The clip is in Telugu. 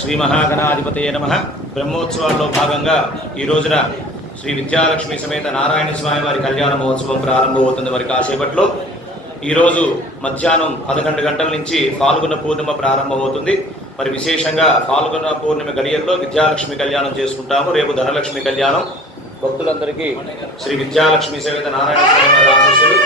శ్రీ మహాగణాధిపతయే నమః. బ్రహ్మోత్సవాల్లో భాగంగా ఈ రోజున శ్రీ విద్యాలక్ష్మి సమేత నారాయణ స్వామి వారి కళ్యాణ మహోత్సవం ప్రారంభమవుతుంది. మరి కాసేపట్లో ఈరోజు మధ్యాహ్నం 11 గంటల నుంచి ఫాల్గుణ పూర్ణిమ ప్రారంభమవుతుంది. మరి విశేషంగా ఫాల్గుణ పూర్ణిమ గడియల్లో విద్యాలక్ష్మి కళ్యాణం చేసుకుంటాము. రేపు ధనలక్ష్మి కళ్యాణం. భక్తులందరికీ శ్రీ విద్యాలక్ష్మి సమేత నారాయణ స్వామి వారి ఆశీస్సులు.